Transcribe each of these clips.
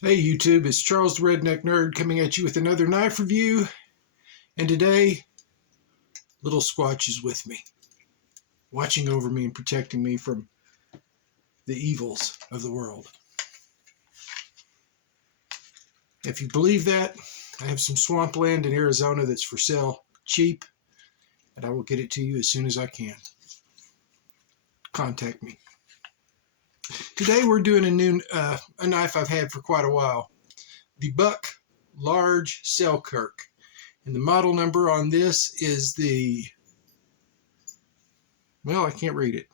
Hey YouTube, it's Charles the Redneck Nerd coming at you with another knife review. And today, little Squatch is with me, watching over me and protecting me from the evils of the world. If you believe that, I have some swampland in Arizona that's for sale cheap, and I will get it to you as soon as I can. Contact me. Today we're doing a knife I've had for quite a while. The Buck Large Selkirk. And the model number on this is I can't read it.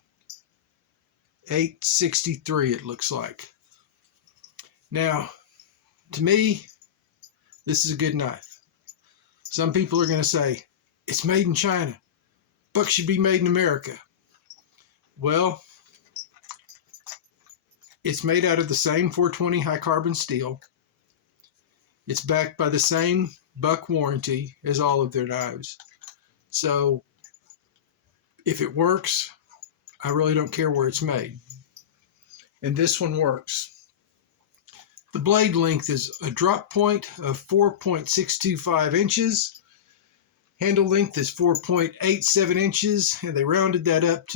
863 it looks like. Now, to me, this is a good knife. Some people are going to say, it's made in China. Buck should be made in America. Well, it's made out of the same 420 high carbon steel. It's backed by the same Buck warranty as all of their knives. So if it works, I really don't care where it's made. And this one works. The blade length is a drop point of 4.625 inches. Handle length is 4.87 inches, and they rounded that off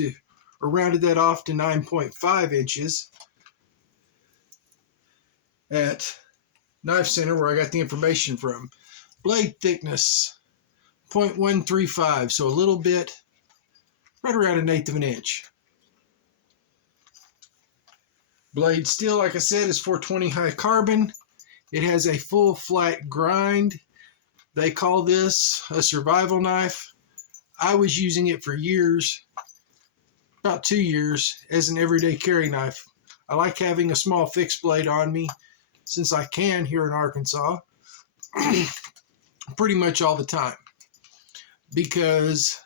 to 9.5 inches at Knife Center, where I got the information from. Blade thickness 0.135, so a little bit, right around 1/8 of an inch. Blade steel, like I said, is 420 high carbon. It has a full flat grind. They call this a survival knife. I was using it for years, about 2 years, as an everyday carry knife. I like having a small fixed blade on me, since I can here in Arkansas, pretty much all the time. Because,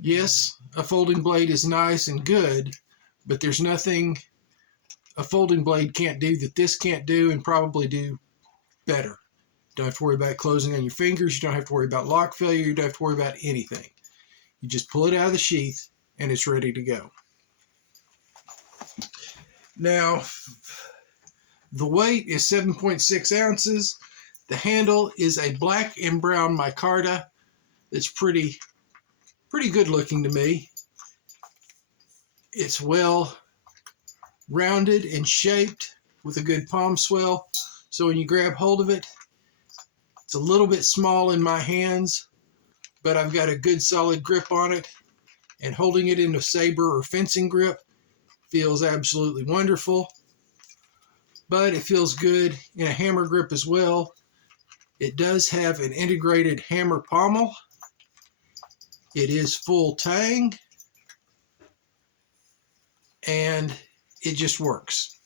yes, a folding blade is nice and good, but there's nothing a folding blade can't do that this can't do, and probably do better. You don't have to worry about closing on your fingers. You don't have to worry about lock failure. You don't have to worry about anything. You just pull it out of the sheath and it's ready to go. Now, the weight is 7.6 ounces. The handle is a black and brown micarta that's pretty good looking to me. It's well rounded and shaped with a good palm swell. So when you grab hold of it, it's a little bit small in my hands, but I've got a good solid grip on it. And holding it in a saber or fencing grip feels absolutely wonderful. But it feels good in a hammer grip as well. It does have an integrated hammer pommel. It is full tang, and it just works.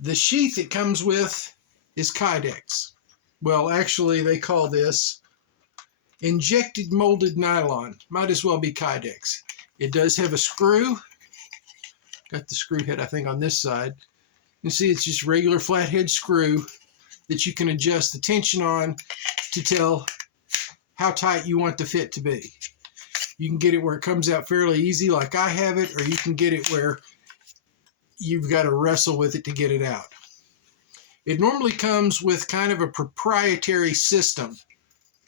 The sheath it comes with is Kydex. Well, actually, they call this injected molded nylon. Might as well be Kydex. It does have a screw. Got the screw head, I think, on this side. You see, it's just regular flathead screw that you can adjust the tension on to tell how tight you want the fit to be. You can get it where it comes out fairly easy, like I have it, or you can get it where you've got to wrestle with it to get it out. It normally comes with kind of a proprietary system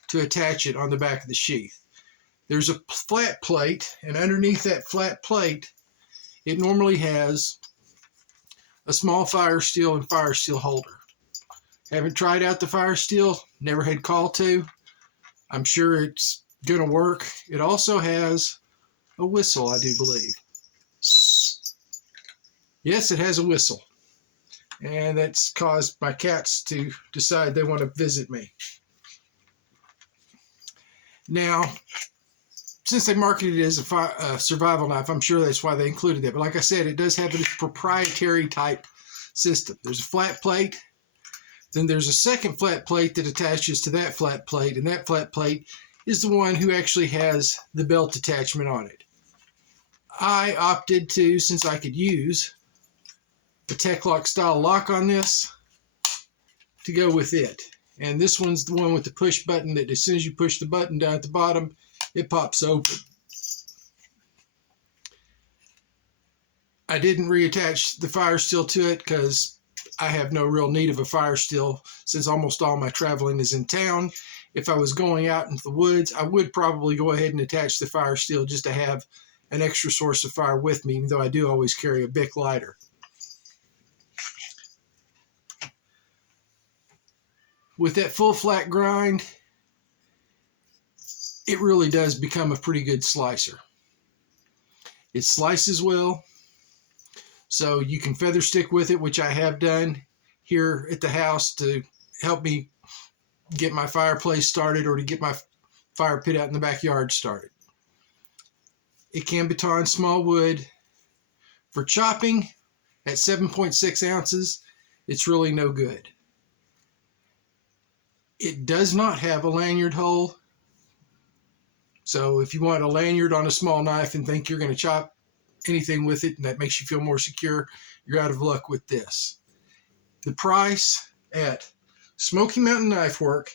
to attach it on the back of the sheath. There's a flat plate, and underneath that flat plate, it normally has a small fire steel and fire steel holder. Haven't tried out the fire steel, never had call to. I'm sure it's going to work. It also has a whistle, I do believe. Yes, it has a whistle. And that's caused my cats to decide they want to visit me. Now, since they marketed it as a survival knife, I'm sure that's why they included that. But like I said, it does have a proprietary type system. There's a flat plate. Then there's a second flat plate that attaches to that flat plate. And that flat plate is the one who actually has the belt attachment on it. I opted to, since I could use the Tech-Lock style lock on this, to go with it. And this one's the one with the push button that as soon as you push the button down at the bottom, it pops open. I didn't reattach the fire steel to it because I have no real need of a fire still since almost all my traveling is in town. If I was going out into the woods, I would probably go ahead and attach the fire still just to have an extra source of fire with me, even though I do always carry a Bic lighter. With that full flat grind, it really does become a pretty good slicer. It slices well, so you can feather stick with it, which I have done here at the house to help me get my fireplace started or to get my fire pit out in the backyard started. It can baton small wood. For chopping at 7.6 ounces, it's really no good. It does not have a lanyard hole. So if you want a lanyard on a small knife and think you're going to chop anything with it and that makes you feel more secure, you're out of luck with this. The price at Smoky Mountain Knife Work,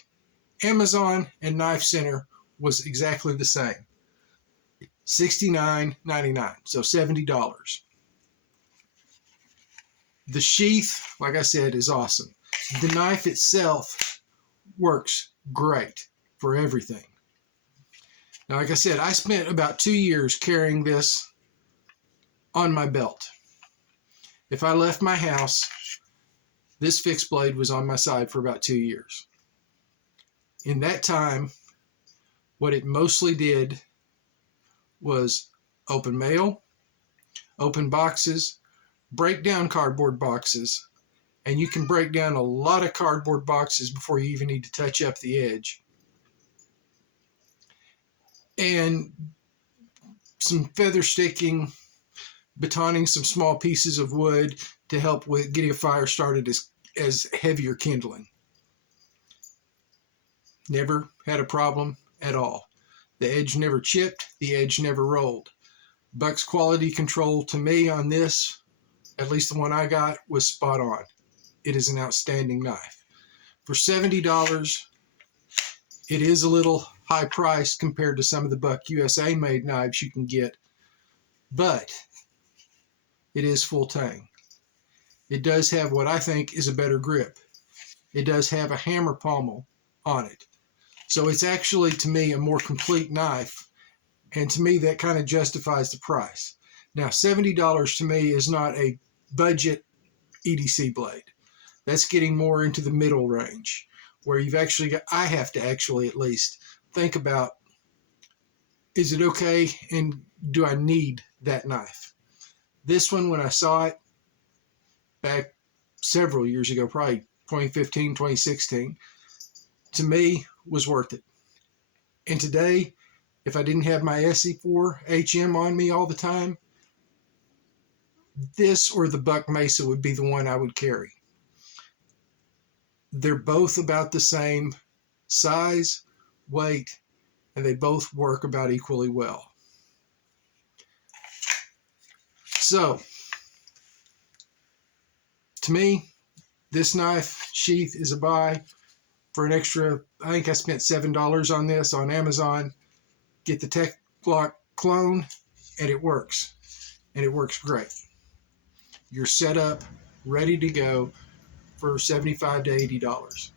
Amazon, and Knife Center was exactly the same. $69.99, so $70. The sheath, like I said, is awesome. The knife itself works great for everything. Now, like I said, I spent about 2 years carrying this on my belt. If I left my house, this fixed blade was on my side for about 2 years. In that time, what it mostly did was open mail, open boxes, break down cardboard boxes, and you can break down a lot of cardboard boxes before you even need to touch up the edge. And some feather sticking, batoning some small pieces of wood to help with getting a fire started as heavier kindling. Never had a problem at all. The edge never chipped, the edge never rolled. Buck's quality control to me on this, at least the one I got, was spot on. It is an outstanding knife. For $70, it is a little high priced compared to some of the Buck USA made knives you can get, but it is full tang. It does have what I think is a better grip. It does have a hammer pommel on it. So it's actually, to me, a more complete knife, and to me that kind of justifies the price. Now, $70 to me is not a budget EDC blade. That's getting more into the middle range, where you've actually got, I have to actually at least think about, is it okay and do I need that knife? This one, when I saw it back several years ago, probably 2015, 2016, to me was worth it. And today, if I didn't have my SE4 HM on me all the time, this or the Buck Mesa would be the one I would carry. They're both about the same size, weight, and they both work about equally well. So, to me, this knife sheath is a buy. For an extra, I think I spent $7 on this on Amazon. Get the Tech Block clone, and it works. And it works great. You're set up, ready to go for $75 to $80.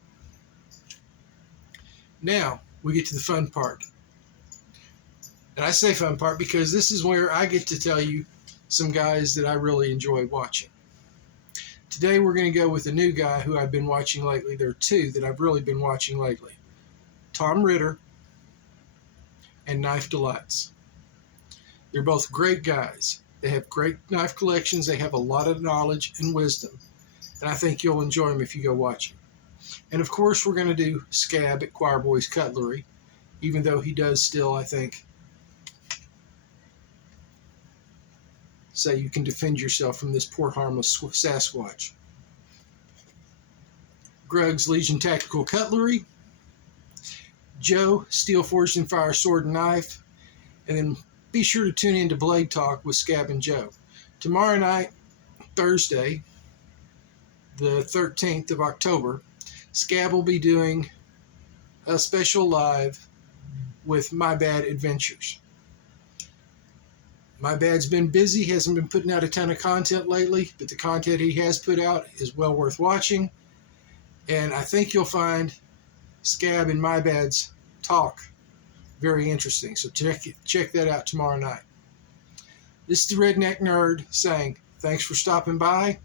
Now, we get to the fun part. And I say fun part because this is where I get to tell you some guys that I really enjoy watching. Today we're going to go with a new guy who I've been watching lately. There are two that I've really been watching lately. Tom Ritter and Knife Delights. They're both great guys. They have great knife collections. They have a lot of knowledge and wisdom. And I think you'll enjoy them if you go watch them. And of course we're going to do Scab at Choir Boys Cutlery, even though he does still, I think, say you can defend yourself from this poor harmless Sasquatch. Grug's Legion Tactical Cutlery, Joe Steel Forged and Fire Sword and Knife, and then be sure to tune in to Blade Talk with Scab and Joe. Tomorrow night, Thursday, the 13th of October, Scab will be doing a special live with My Bad Adventures. My Bad's been busy, hasn't been putting out a ton of content lately, but the content he has put out is well worth watching. And I think you'll find Scab and My Bad's talk very interesting. So check that out tomorrow night. This is the Redneck Nerd saying thanks for stopping by.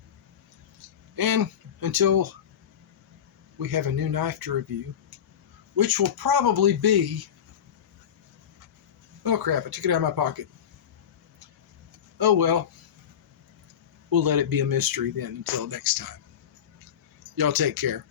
And until we have a new knife to review, which will probably be... Oh crap, I took it out of my pocket. Oh well, we'll let it be a mystery then until next time. Y'all take care.